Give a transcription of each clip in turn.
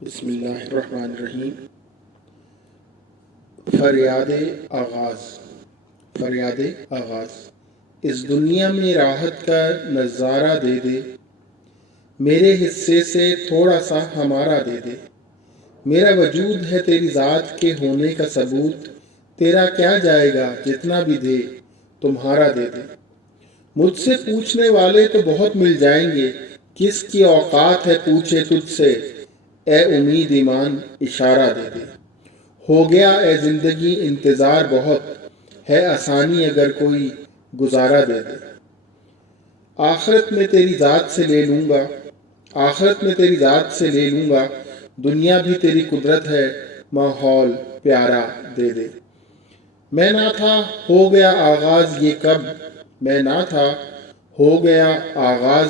بسم اللہ الرحمن الرحیم۔ فریاد آغاز اس دنیا میں راحت کا نظارہ دے دے، میرے حصے سے تھوڑا سا ہمارا دے دے۔ میرا وجود ہے تیری ذات کے ہونے کا ثبوت، تیرا کیا جائے گا جتنا بھی دے تمہارا دے دے۔ مجھ سے پوچھنے والے تو بہت مل جائیں گے، کس کی اوقات ہے پوچھے تجھ سے، اے امید ایمان اشارہ دے دے۔ ہو گیا اے زندگی انتظار بہت، ہے آسانی اگر کوئی گزارا دے دے۔ آخرت میں تیری ذات سے لے لوں گا، دنیا بھی تیری قدرت ہے، ماحول پیارا دے دے۔ میں نہ تھا ہو گیا آغاز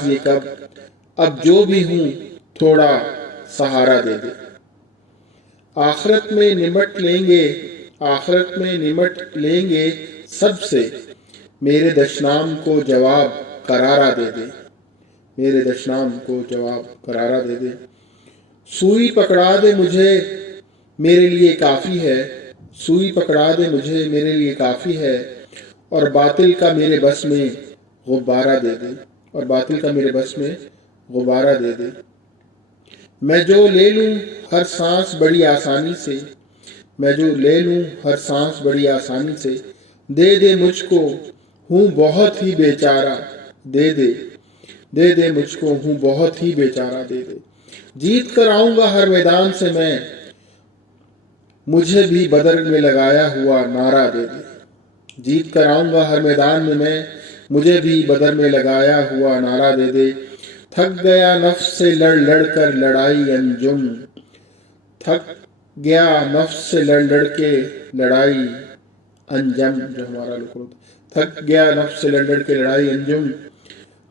یہ کب، اب جو بھی ہوں تھوڑا سہارا دے دے۔ آخرت میں نمٹ لیں گے سب سے، میرے دشنام کو جواب قرارا دے دے۔ سوئی پکڑا دے مجھے میرے لیے کافی ہے، اور باطل کا میرے بس میں غبارہ دے دے۔ میں جو لے لوں ہر سانس بڑی آسانی سے، دے دے مجھ کو ہوں بہت ہی بیچارہ دے دے۔ جیت کر آؤں گا ہر میدان سے میں، مجھے بھی بدر میں لگایا ہوا نعرہ دے دے۔ تھک گیا نفس سے لڑ کر لڑائی انجم،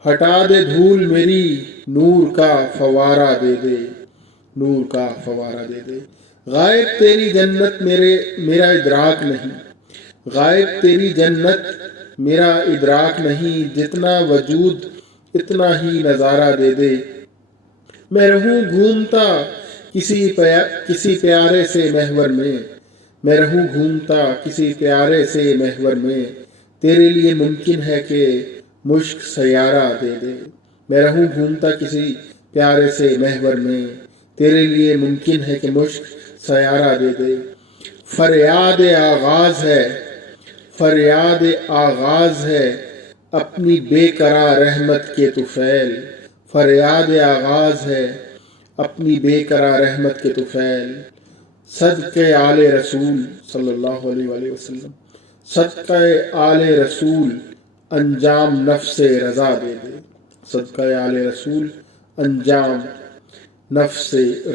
ہٹا دے دھول میری نور کا فوارہ دے دے۔ غائب تیری جنت میرا ادراک نہیں، جتنا وجود اتنا ہی نظارہ دے دے۔ میں رہوں گھومتا کسی پیارے سے محور میں، تیرے لیے ممکن ہے کہ مشک سیارہ دے دے۔ فریاد آغاز ہے اپنی بے قرار رحمت کے طفیل۔ صدقے آل رسول صلی اللہ علیہ وسلم، صدقے آل رسول انجام نفس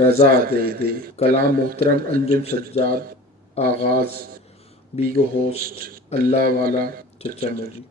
رضا دے دے۔ کلام محترم انجم سجاد، آغاز، بیگو ہوسٹ اللہ والا چچا موجی۔